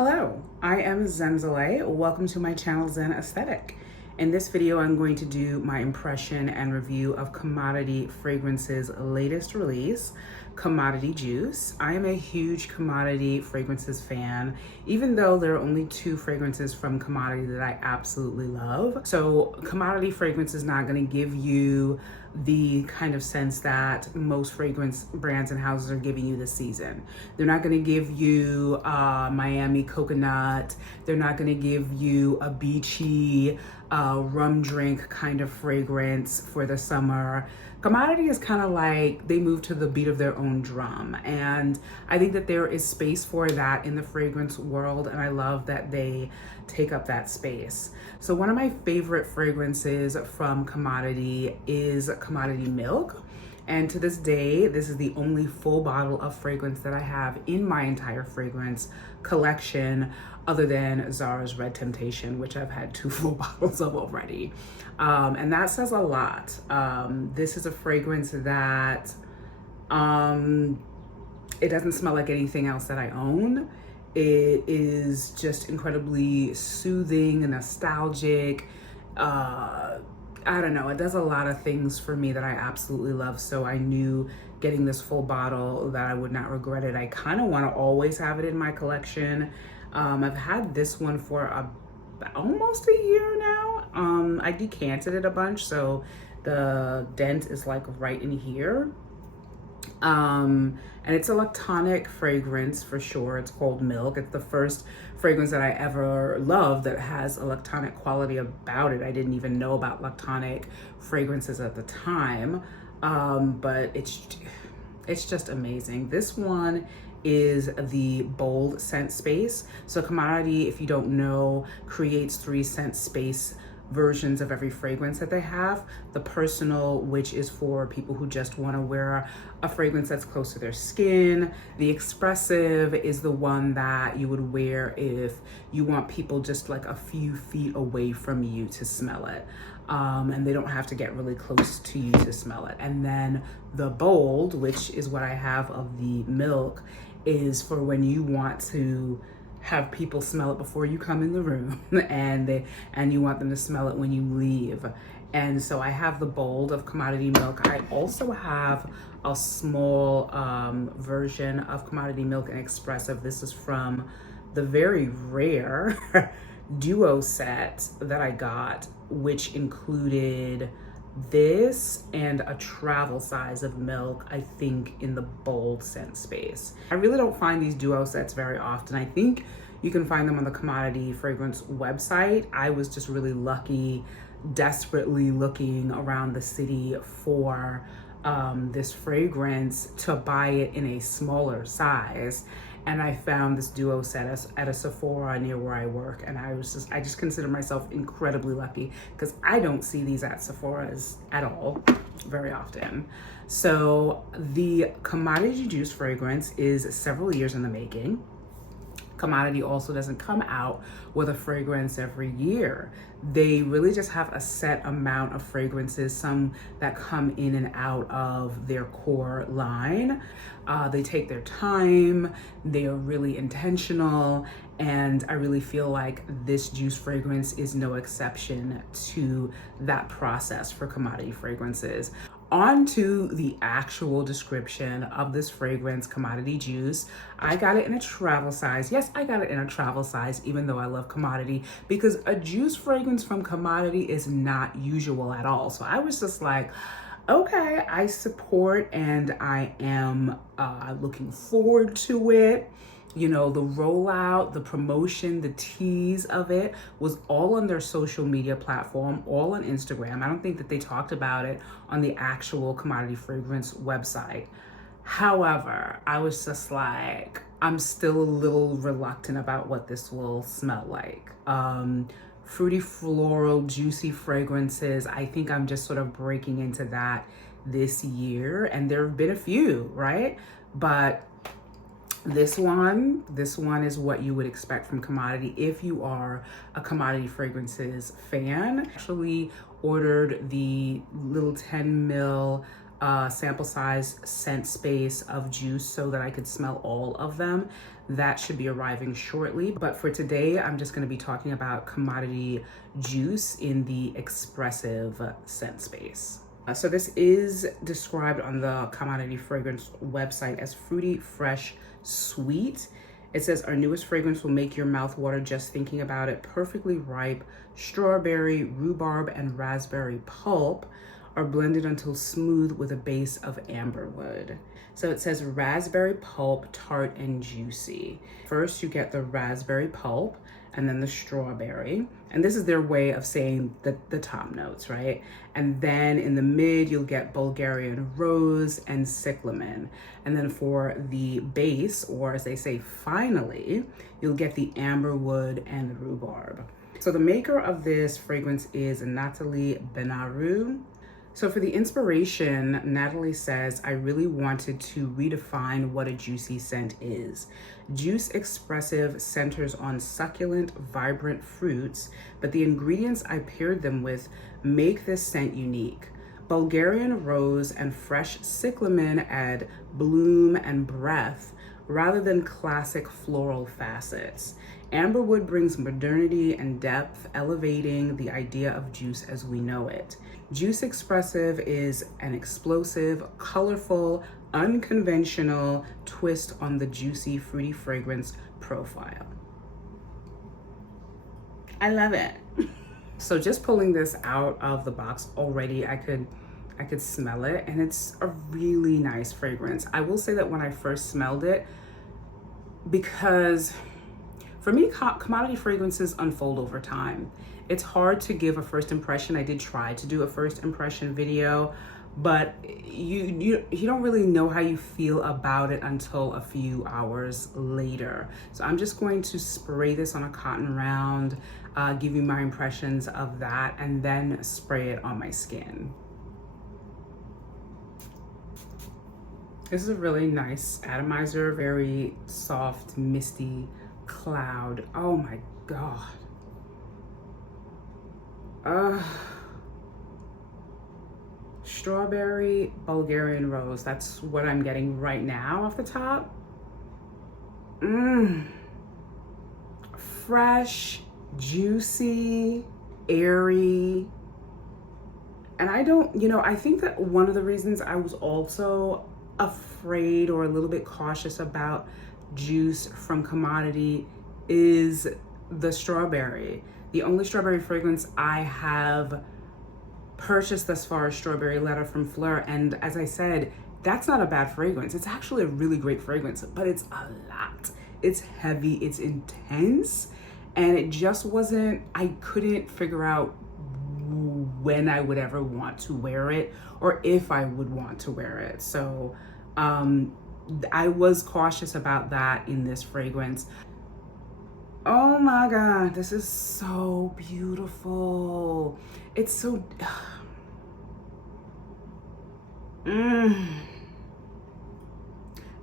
Hello, I am Zenzale. Welcome to my channel Zen Aesthetic. In this video, I'm going to do my impression and review of Commodity Fragrance's latest release, Commodity Juice. I am a huge Commodity Fragrances fan, even though there are only two fragrances from Commodity that I absolutely love. So Commodity Fragrance is not going to give you the kind of sense that most fragrance brands and houses are giving you this season. They're not going to give you Miami coconut. They're not going to give you a beachy rum drink kind of fragrance for the summer. Commodity is kind of like they move to the beat of their own drum, and I think that there is space for that in the fragrance world, and I love that they take up that space. So one of my favorite fragrances from Commodity is Commodity Milk. And to this day, this is the only full bottle of fragrance that I have in my entire fragrance collection, other than Zara's Red Temptation, which I've had 2 full bottles of already. And that says a lot. This is a fragrance that, it doesn't smell like anything else that I own. It is just incredibly soothing and nostalgic. I don't know, it does a lot of things for me that I absolutely love. So I knew getting this full bottle that I would not regret it. I kind of want to always have it in my collection. I've had this one for almost a year now. I decanted it a bunch, so the dent is like right in here. And it's a lactonic fragrance for sure. It's called Milk. It's the first fragrance that I ever loved that has a lactonic quality about it. I didn't even know about lactonic fragrances at the time, but it's just amazing. This one is the bold scent space. So Commodity, if you don't know, creates 3 scent space versions of every fragrance that they have. The personal, which is for people who just want to wear a fragrance that's close to their skin. The expressive is the one that you would wear if you want people just like a few feet away from you to smell it. And they don't have to get really close to you to smell it. And then the bold, which is what I have of the Milk, is for when you want to have people smell it before you come in the room and you want them to smell it when you leave. And so I have the bold of Commodity Milk. I also have a small version of Commodity Milk and Expressive. This is from the very rare duo set that I got, which included this and a travel size of Milk, I think, in the bold scent space. I really don't find these duo sets very often. I think you can find them on the Commodity Fragrance website. I was just really lucky, desperately looking around the city for this fragrance to buy it in a smaller size. And I found this duo set at a Sephora near where I work. And I just consider myself incredibly lucky because I don't see these at Sephora's at all very often. So the Commodity Juice fragrance is several years in the making. Commodity also doesn't come out with a fragrance every year. They really just have a set amount of fragrances, some that come in and out of their core line. They take their time, they are really intentional, and I really feel like this juice fragrance is no exception to that process for Commodity fragrances. On to the actual description of this fragrance, Commodity Juice. I got it in a travel size. Yes, I got it in a travel size, even though I love Commodity, because a juice fragrance from Commodity is not usual at all. So I was just like, okay, I support and I am looking forward to it. You know, the rollout, the promotion, the tease of it was all on their social media platform, all on Instagram. I don't think that they talked about it on the actual Commodity Fragrance website. However, I was just like, I'm still a little reluctant about what this will smell like. Fruity, floral, juicy fragrances. I think I'm just sort of breaking into that this year. And there have been a few, right? But this one is what you would expect from Commodity if you are a Commodity fragrances fan. Actually ordered the little 10 ml sample size scent space of juice so that I could smell all of them. That should be arriving shortly. But for today, I'm just going to be talking about commodity juice in the expressive scent space. So this is described on the Commodity Fragrance website as fruity, fresh, sweet. It says our newest fragrance will make your mouth water just thinking about it. Perfectly ripe strawberry, rhubarb, and raspberry pulp are blended until smooth with a base of amberwood. So it says raspberry pulp, tart, and juicy. First, you get the raspberry pulp and then the strawberry. And this is their way of saying the top notes, right? And then in the mid, you'll get Bulgarian rose and cyclamen. And then for the base, or as they say, finally, you'll get the amberwood and the rhubarb. So the maker of this fragrance is Natalie Benaru. So for the inspiration, Natalie says, I really wanted to redefine what a juicy scent is. Juice expressive centers on succulent, vibrant fruits, but the ingredients I paired them with make this scent unique. Bulgarian rose and fresh cyclamen add bloom and breath rather than classic floral facets. Amberwood brings modernity and depth, elevating the idea of juice as we know it. Juice expressive is an explosive, colorful, unconventional twist on the juicy, fruity fragrance profile. I love it. So just pulling this out of the box already, I could smell it, and it's a really nice fragrance. I will say that when I first smelled it, because for me, commodity fragrances unfold over time. It's hard to give a first impression. I did try to do a first impression video, but you don't really know how you feel about it until a few hours later. So I'm just going to spray this on a cotton round, give you my impressions of that, and then spray it on my skin. This is a really nice atomizer, very soft, misty cloud. Oh my God. Strawberry, Bulgarian rose. That's what I'm getting right now off the top. Fresh, juicy, airy. And I think that one of the reasons I was also afraid or a little bit cautious about juice from commodity is the strawberry. The only strawberry fragrance I have purchased thus far is Strawberry Letter from Phlur, and as I said, that's not a bad fragrance. It's actually a really great fragrance, but it's a lot. It's heavy, it's intense, and it just wasn't, I couldn't figure out when I would ever want to wear it or if I would want to wear it. So I was cautious about that in this fragrance. Oh my God, this is so beautiful. It's so,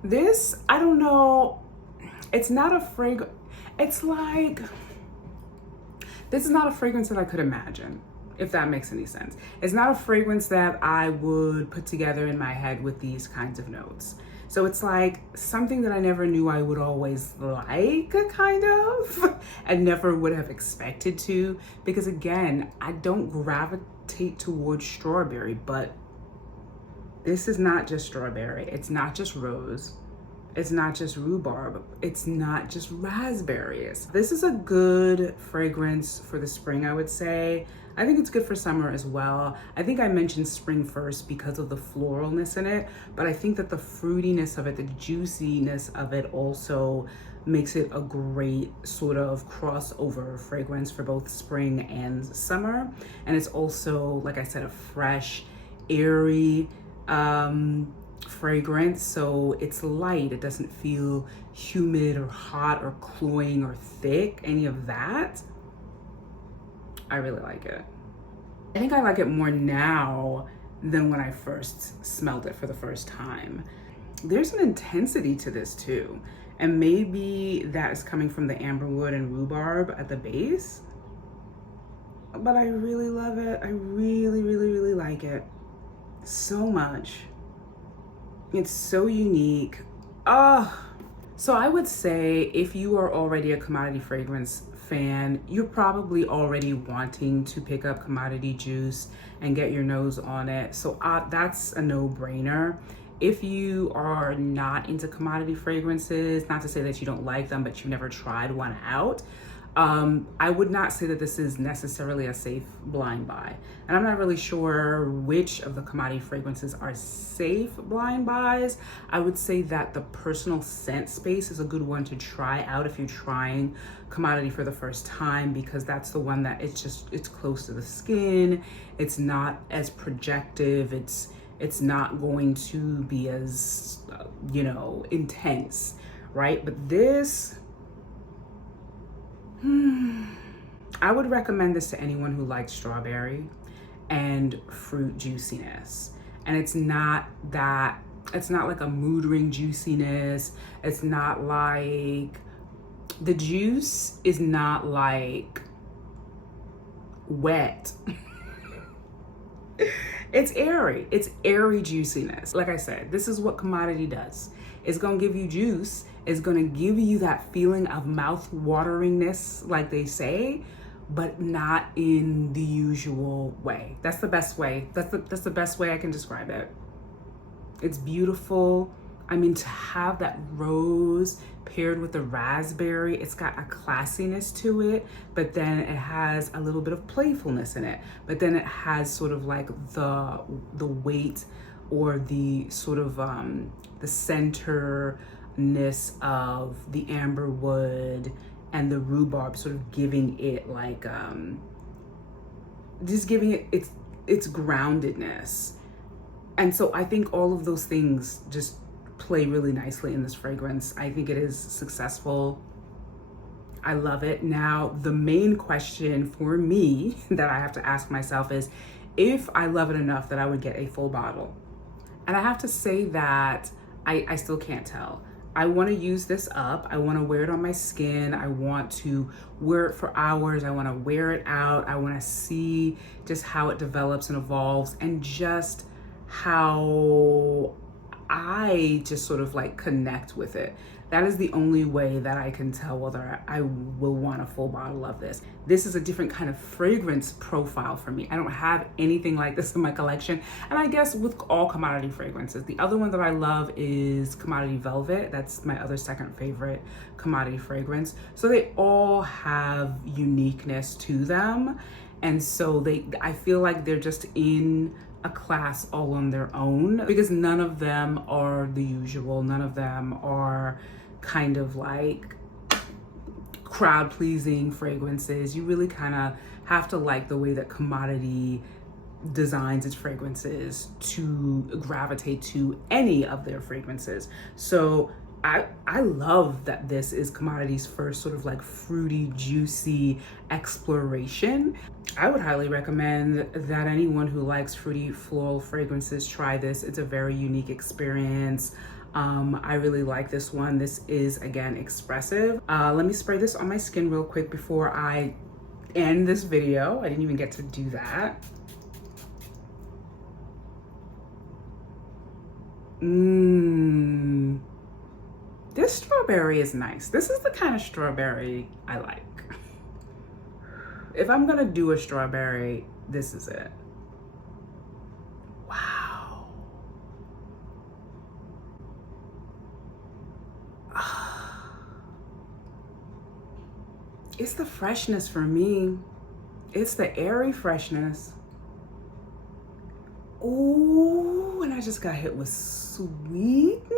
This, I don't know, it's not a fragrance, it's like, this is not a fragrance that I could imagine, if that makes any sense. It's not a fragrance that I would put together in my head with these kinds of notes. So it's like something that I never knew I would always like, kind of, and never would have expected to, because again, I don't gravitate towards strawberry, but this is not just strawberry. It's not just rose. It's not just rhubarb. It's not just raspberries. This is a good fragrance for the spring, I would say. I think it's good for summer as well. I think I mentioned spring first because of the floralness in it, but I think that the fruitiness of it, the juiciness of it also makes it a great sort of crossover fragrance for both spring and summer. And it's also, like I said, a fresh, airy fragrance. So it's light. It doesn't feel humid or hot or cloying or thick, any of that. I really like it. I think I like it more now than when I first smelled it for the first time. There's an intensity to this too. And maybe that is coming from the amberwood and rhubarb at the base. But I really love it. I really, really, really like it so much. It's so unique. So I would say if you are already a commodity fragrance fan, you're probably already wanting to pick up commodity juice and get your nose on it. So that's a no-brainer. If you are not into commodity fragrances, not to say that you don't like them, but you never tried one out, I would not say that this is necessarily a safe blind buy. And I'm not really sure which of the commodity fragrances are safe blind buys. I would say that the personal scent space is a good one to try out if you're trying commodity for the first time, because that's the one that it's close to the skin. It's not as projective. It's not going to be as, intense, right? But this, I would recommend this to anyone who likes strawberry and fruit juiciness. And it's not like a mood ring juiciness. It's not like, the juice is not like wet. It's airy. It's airy juiciness. Like I said, this is what commodity does. It's gonna give you juice. It's gonna give you that feeling of mouth wateringness, like they say, but not in the usual way. That's the best way. That's the best way I can describe it. It's beautiful. I mean, to have that rose paired with the raspberry, it's got a classiness to it, but then it has a little bit of playfulness in it. But then it has sort of like the weight or the sort of the centerness of the amber wood and the rhubarb, sort of giving it like just giving it its groundedness. And so I think all of those things just play really nicely in this fragrance. I think it is successful. I love it. Now, the main question for me that I have to ask myself is if I love it enough that I would get a full bottle. And I have to say that I still can't tell. I want to use this up. I want to wear it on my skin. I want to wear it for hours. I want to wear it out. I want to see just how it develops and evolves, and just how I just sort of like connect with it. That is the only way that I can tell whether I will want a full bottle of this. This is a different kind of fragrance profile for me. I don't have anything like this in my collection. And I guess with all commodity fragrances, the other one that I love is Commodity Velvet. That's my other second favorite commodity fragrance. So they all have uniqueness to them. And so I feel like they're just in a class all on their own, because none of them are the usual. None of them are kind of like crowd pleasing fragrances. You really kind of have to like the way that commodity designs its fragrances to gravitate to any of their fragrances. So I love that this is Commodity's first sort of like fruity, juicy exploration. I would highly recommend that anyone who likes fruity floral fragrances try this. It's a very unique experience. I really like this one. This is, again, expressive. Let me spray this on my skin real quick before I end this video. I didn't even get to do that. This strawberry is nice. This is the kind of strawberry I like. If I'm gonna do a strawberry, this is it. Wow. It's the freshness for me. It's the airy freshness. Ooh, and I just got hit with sweetness.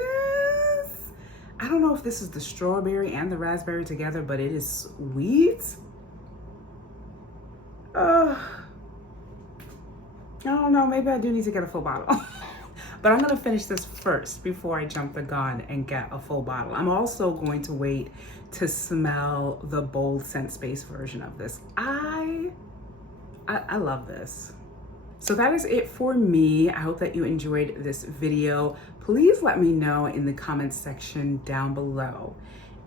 I don't know if this is the strawberry and the raspberry together, but it is sweet. I don't know, maybe I do need to get a full bottle. But I'm gonna finish this first before I jump the gun and get a full bottle. I'm also going to wait to smell the bold scent space version of this. I love this. So that is it for me. I hope that you enjoyed this video. Please let me know in the comments section down below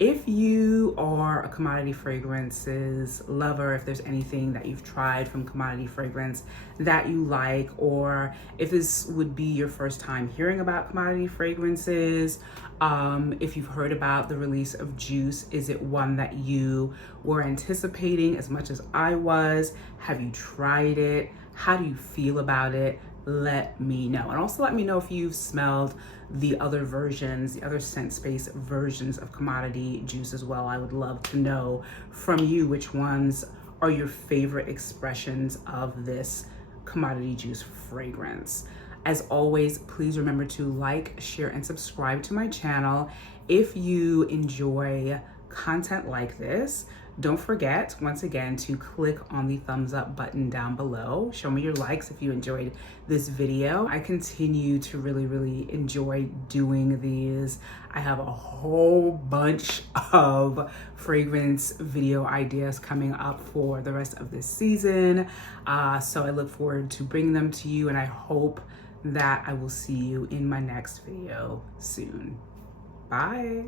If you are a commodity fragrances lover, if there's anything that you've tried from commodity fragrance that you like, or if this would be your first time hearing about commodity fragrances, if you've heard about the release of Juice, is it one that you were anticipating as much as I was? Have you tried it? How do you feel about it? Let me know. And also let me know if you've smelled the other versions, the other scent space versions of commodity juice as well. I would love to know from you which ones are your favorite expressions of this commodity juice fragrance. As always, please remember to like, share, and subscribe to my channel. If you enjoy content like this, don't forget, once again, to click on the thumbs up button down below. Show me your likes if you enjoyed this video. I continue to really enjoy doing these. I have a whole bunch of fragrance video ideas coming up for the rest of this season. So I look forward to bringing them to you, and I hope that I will see you in my next video soon. Bye.